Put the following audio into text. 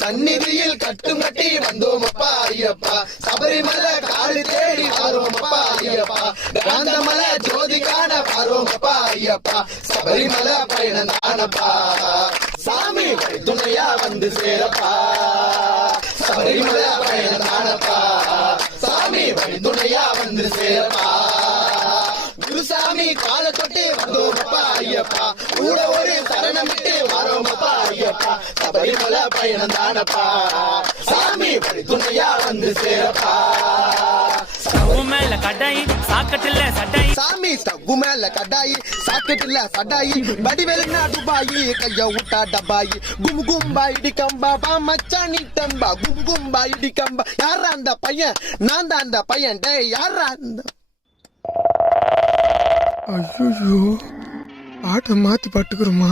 சந்நிதியில் கட்டும் கட்டி வந்தோமப்பா ஐயப்பா, சபரிமலை காடு தேடி வாரோமப்பா ஐயப்பா, காந்தமலை ஜோதி காண வாரோமப்பா ஐயப்பா, சபரிமலை பயணம் தானப்பா, சாமி துணையா வந்து சேரப்பா, சபரிமலை பயணம் தானப்பா, சாமி துணையா வந்து சேரப்பா, குருசாமி கால தொட்டு வந்தோமப்பா ஐயப்பா, கூட ஒரு சரணம் விட்டு வரோமப்பா ஐயப்பா, சபரிமலை பயணம் தானப்பா, சாமி துணையா வந்து சேரப்பா, மேல கடாயி சாக்கட்டில்ல சட்டாயி, சாமி ஸ்டவ் மேல கடாயி சாக்கெட்டில்ல சடாயி, வடிவேலுனா துபாயி கைய விட்டா டபாயி, கும்பு கும்பா இடிக்கம்பா பா மச்சானி தம்பா, கும்பு கும்பா இடிக்கம்பா, யாரா அந்த பையன், நான் தான் அந்த பையன், டே யாரா அந்த. ஐயோ பாட்டை மாத்தி பாட்டுக்கிறோமா?